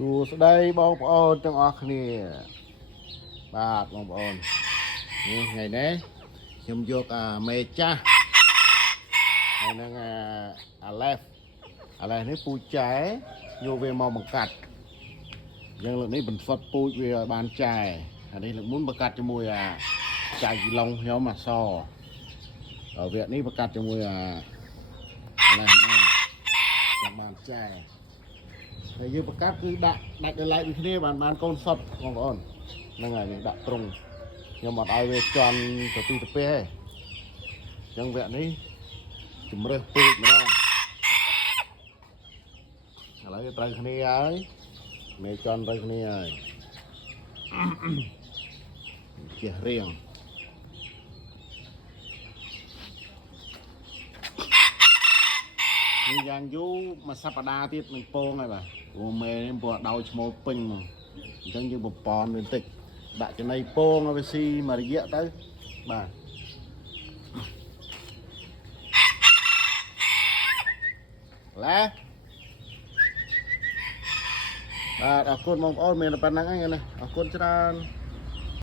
សួស្តីបងប្អូនទាំងអស់គ្នាបាទបងប្អូននេះថ្ងៃនេះខ្ញុំយកមេចាស់ហើយនឹងអាឡេសនេះពូជចែយកវាមកបង្កាត់យើងលើកនេះបន្សុទ្ធពូជវាឲ្យបានចែហើយនេះលើកមុនបង្កាត់ជាមួយចែគីឡុងខ្ញុំអសវគ្គនេះបង្កាត់ជាមួយអាឡេសនេះចង់បានចែហើយយើងបង្កាត់គឺដាក់ដាច់ដោយឡែកដូចគ្នាបានកូនសុទ្ធបងប្អូនហ្នឹងហើយនេះដាក់ត្រង់ខ្ញុំអត់ឲ្យវាជន់ទៅទីទៅពេលទេអញ្ចឹងវគ្គនេះជំរើសពូចម្ដងឥឡូវត្រូវគ្នាហើយមេជន់ត្រូវគ្នាហើយជះរៀងនេះយ៉ាងយូរមួយសប្តាហ៍ទៀតនឹងពងហើយបាទព្រោះមេនេះព្រោះដោយឈ្មោលពេញមកអញ្ចឹងយើងបំពន់វាបន្តិចដាក់ចំណីពងឲ្យវាស៊ីមួយរយៈទៅបាទឡែបាទអរគុណបងប្អូនមានតែប៉ុណ្្នឹងហ្នឹងណាអរគុណច្រើន